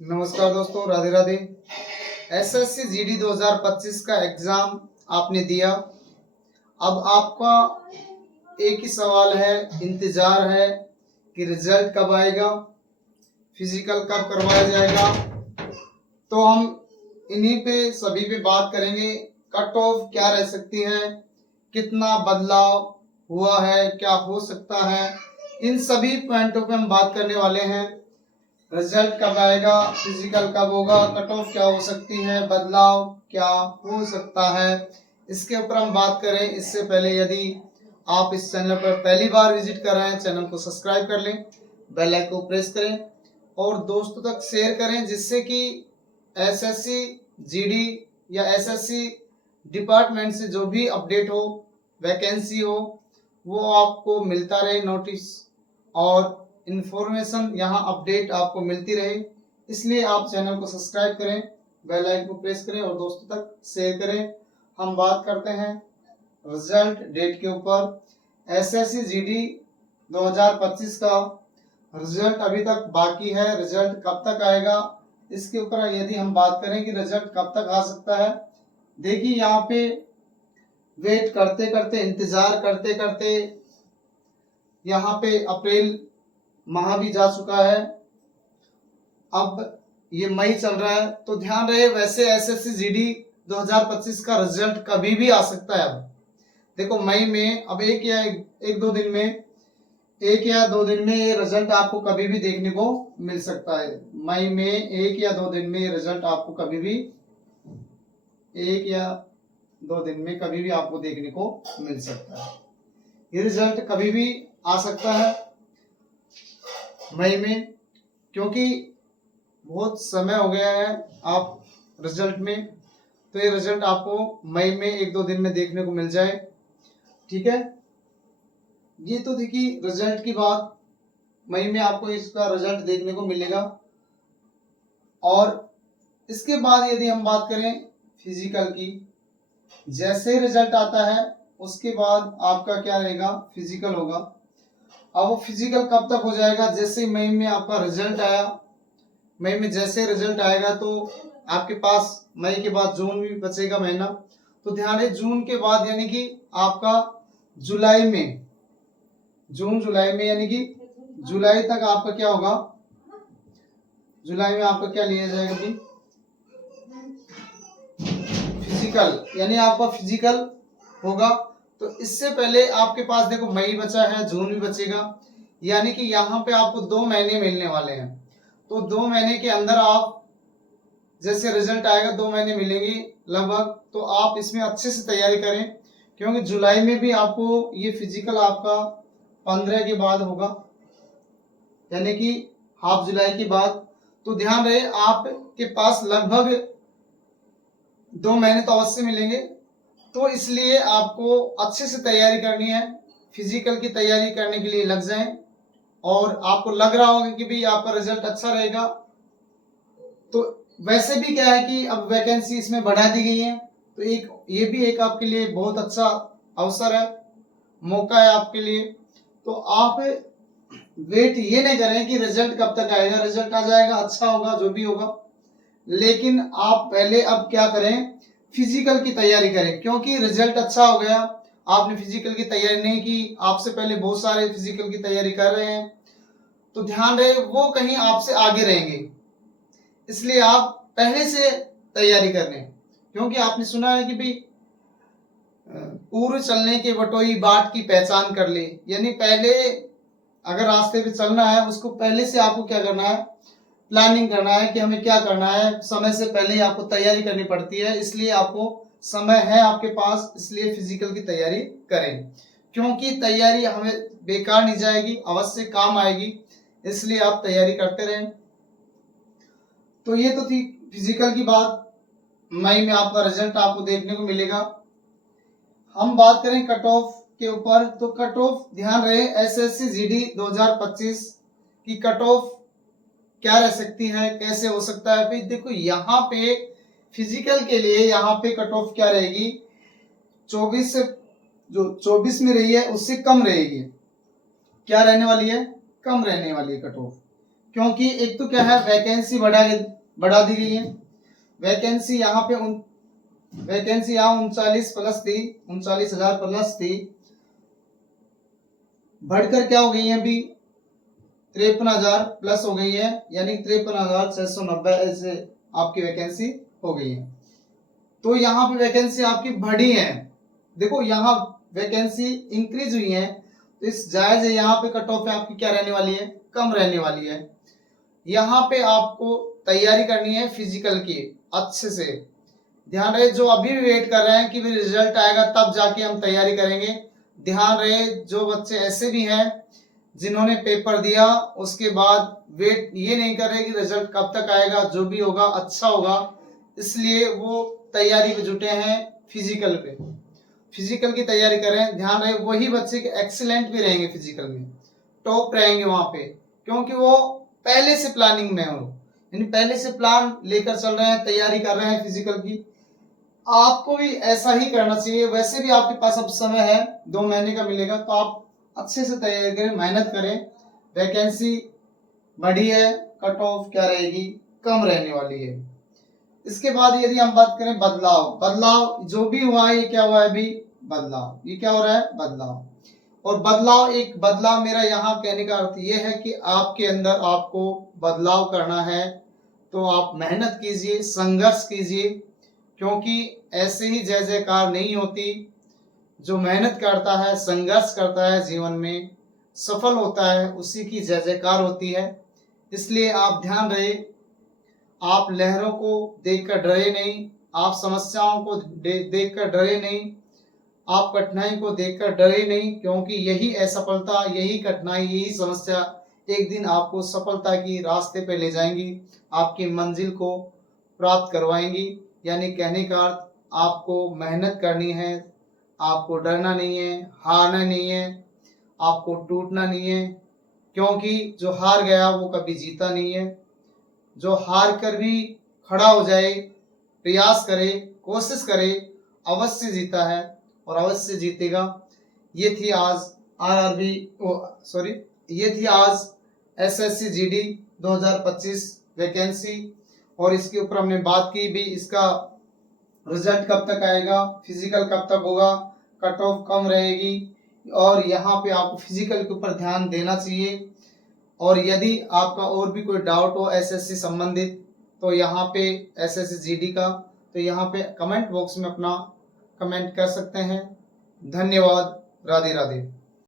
नमस्कार दोस्तों, Radhe Radhe. SSC GD 2025 का एग्जाम आपने दिया। अब आपका एक ही सवाल है, इंतजार है कि रिजल्ट कब आएगा, फिजिकल कब करवाया जाएगा। तो हम इन्हीं पे सभी पे बात करेंगे। कट ऑफ क्या रह सकती है, कितना बदलाव हुआ है, क्या हो सकता है, इन सभी पॉइंटों पे हम बात करने वाले हैं। रिजल्ट कब आएगा, फिजिकल कब होगा, कट ऑफ क्या हो सकती है, बदलाव क्या हो सकता है, इसके ऊपर हम बात करें। इससे पहले यदि आप इस चैनल पर पहली बार विजिट कर रहे हैं, चैनल को सब्सक्राइब कर लें, बेल आइकन को प्रेस करें और दोस्तों तक शेयर करें, जिससे कि एसएससी जीडी या एसएससी डिपार्टमेंट से जो भी अपडेट हो, वैकेंसी हो, वो आपको मिलता रहे नोटिस और इंफॉर्मेशन यहाँ अपडेट आपको मिलती रहे। इसलिए आप चैनल को सब्सक्राइब करें, बेल आइकन को प्रेस करें और दोस्तों तक शेयर करें। हम बात करते हैं रिजल्ट डेट के ऊपर। एसएससी जीडी 2025 का रिजल्ट अभी तक बाकी है। रिजल्ट कब तक आएगा, इसके ऊपर यदि हम बात करें कि रिजल्ट कब तक आ सकता है, देखिए यहाँ पे वेट करते करते, इंतजार करते करते यहाँ पे अप्रैल माह भी जा चुका है। अब ये मई चल रहा है, तो ध्यान रहे। वैसे एसएससी जीडी 2025 का रिजल्ट कभी भी आ सकता है। अब देखो, मई में अब एक दो दिन में ये रिजल्ट आपको कभी भी देखने को मिल सकता है। मई में 1 या 2 दिन में रिजल्ट आपको कभी भी 1 या 2 दिन में कभी भी आपको देखने को मिल सकता है। ये रिजल्ट कभी भी आ सकता है मई में, क्योंकि बहुत समय हो गया है आप रिजल्ट में। तो ये रिजल्ट आपको मई में 1-2 दिन में देखने को मिल जाए, ठीक है। ये तो देखिए रिजल्ट की बात, मई में आपको इसका रिजल्ट देखने को मिलेगा। और इसके बाद यदि हम बात करें फिजिकल की, जैसे रिजल्ट आता है उसके बाद आपका क्या रहेगा, फिजिकल होगा। अब वो फिजिकल कब तक हो जाएगा, जैसे मई में आपका रिजल्ट आया, मई में जैसे रिजल्ट आएगा तो आपके पास मई के बाद जून भी बचेगा महीना। तो ध्यान है, जून के बाद यानी कि आपका जुलाई में, जून जुलाई में यानी कि जुलाई तक आपका क्या होगा, जुलाई में आपका क्या लिया जाएगा भी, फिजिकल, यानी आपका फिजिकल होगा। तो इससे पहले आपके पास देखो मई बचा है, जून भी बचेगा, यानी कि यहाँ पे आपको 2 महीने मिलने वाले हैं। तो 2 महीने के अंदर आप जैसे रिजल्ट आएगा, 2 महीने मिलेंगे लगभग। तो आप इसमें अच्छे से तैयारी करें, क्योंकि जुलाई में भी आपको ये फिजिकल आपका 15 के बाद होगा, यानी कि हाफ जुलाई के बाद। तो ध्यान रहे, आपके पास लगभग 2 महीने तो अवश्य मिलेंगे। तो इसलिए आपको अच्छे से तैयारी करनी है, फिजिकल की तैयारी करने के लिए लग जाएं। और आपको लग रहा होगा कि भी आपका रिजल्ट अच्छा रहेगा, तो वैसे भी क्या है कि अब वैकेंसी इसमें बढ़ा दी गई है, तो ये भी एक आपके लिए बहुत अच्छा अवसर है, मौका है आपके लिए। तो आप वेट ये नहीं करें कि रिजल्ट कब तक आएगा, रिजल्ट आ जाएगा, अच्छा होगा, जो भी होगा, लेकिन आप पहले अब क्या करें, फिजिकल की तैयारी करें। क्योंकि रिजल्ट अच्छा हो गया, आपने फिजिकल की तैयारी नहीं की, आपसे पहले बहुत सारे फिजिकल की तैयारी कर रहे हैं, तो ध्यान रहे वो कहीं आपसे आगे रहेंगे। इसलिए आप पहले से तैयारी कर लें, क्योंकि आपने सुना है कि भाई पूर्व चलने के बटोई बाट की पहचान कर ले, यानी पहले अगर रास्ते पे चलना है उसको पहले से आपको क्या करना है, प्लानिंग करना है कि हमें क्या करना है। समय से पहले ही आपको तैयारी करनी पड़ती है, इसलिए आपको समय है आपके पास, इसलिए फिजिकल की तैयारी करें, क्योंकि तैयारी हमें बेकार नहीं जाएगी, अवश्य काम आएगी। इसलिए आप तैयारी करते रहें। तो ये तो थी फिजिकल की बात। मई में आपका रिजल्ट आपको देखने को मिलेगा। हम बात करें कट ऑफ के ऊपर, तो कट ऑफ ध्यान रहे, एसएससी जीडी 2025 की कट ऑफ क्या रह सकती है, कैसे हो सकता है। फिर देखो यहाँ पे फिजिकल के लिए यहाँ पे कट ऑफ क्या रहेगी, 24 से, जो 24 में रही है उससे कम रहेगी। क्या रहने वाली है, कम रहने वाली है कट ऑफ, क्योंकि एक तो क्या है, वैकेंसी बढ़ा दी गई है। वैकेंसी यहाँ पे वैकेंसी यहाँ 39 प्लस थी, 39,000 प्लस थी, बढ़कर क्या हो गई है अभी 53,000 प्लस हो गई है, यानी 53,690 ऐसे आपकी वैकेंसी हो गई है। तो यहाँ पे वैकेंसी आपकी बढ़ी है। देखो यहाँ वैकेंसी इंक्रीज हुई है, तो इस जायज है, यहाँ पे कट ऑफ आपकी क्या रहने वाली है, कम रहने वाली है। यहाँ पे आपको तैयारी करनी है फिजिकल की अच्छे से। ध्यान रहे, जो अभी भी वेट कर रहे हैं कि भी रिजल्ट आएगा तब जाके हम तैयारी करेंगे, ध्यान रहे, जो बच्चे ऐसे भी हैं जिन्होंने पेपर दिया उसके बाद वेट ये नहीं कर रहे कि रिजल्ट कब तक आएगा, जो भी होगा अच्छा होगा, इसलिए वो तैयारी पे जुटे हैं फिजिकल पे। फिजिकल की तैयारी करें, ध्यान रहे वही बच्चे के एक्सीलेंट भी रहेंगे, फिजिकल में टॉप रहेंगे वहां पे, क्योंकि वो पहले से प्लानिंग में हो, यानी पहले से प्लान लेकर चल रहे हैं, तैयारी कर रहे हैं फिजिकल की। आपको भी ऐसा ही करना चाहिए। वैसे भी आपके पास अब समय है, 2 महीने का मिलेगा, तो आप अच्छे से तैयारी करें, मेहनत करें। वैकेंसी बढ़ी है, कट ऑफ क्या रहेगी, कम रहने वाली है। इसके बाद यदि हम बात करें बदलाव जो भी हुआ है, ये क्या हुआ है अभी, बदलाव, ये क्या हो रहा है, बदलाव। और बदलाव मेरा यहाँ कहने का अर्थ ये है कि आपके अंदर आपको बदलाव करना है, तो आप मेहनत कीजिए, संघर्ष कीजिए, क्योंकि ऐसे ही जय जयकार नहीं होती। जो मेहनत करता है, संघर्ष करता है, जीवन में सफल होता है, उसी की जय जयकार होती है। इसलिए आप ध्यान रहे, आप लहरों को देखकर डरे नहीं, आप समस्याओं को देखकर डरे नहीं, आप कठिनाई को देखकर डरे नहीं, क्योंकि यही असफलता, यही कठिनाई, यही समस्या एक दिन आपको सफलता की रास्ते पे ले जाएंगी, आपकी मंजिल को प्राप्त करवाएंगी। यानी कहने का अर्थ, आपको मेहनत करनी है, आपको डरना नहीं है, हारना नहीं है, आपको टूटना नहीं है, क्योंकि जो हार गया वो कभी जीता नहीं है। जो हार कर भी खड़ा हो जाए, प्रयास करे, कोशिश करे, अवश्य जीता है और अवश्य जीतेगा। ये थी आज आरआरबी ये थी आज एसएससी जीडी 2025 वैकेंसी, और इसके ऊपर हमने बात की भी, इसका रिजल्ट कब तक आएगा, फिजिकल कब तक होगा, कट ऑफ कम रहेगी, और यहाँ पे आपको फिजिकल के ऊपर ध्यान देना चाहिए। और यदि आपका और भी कोई डाउट हो एसएससी संबंधित, तो यहाँ पे एसएससी जीडी का, तो यहाँ पे कमेंट बॉक्स में अपना कमेंट कर सकते हैं। धन्यवाद। राधे राधे।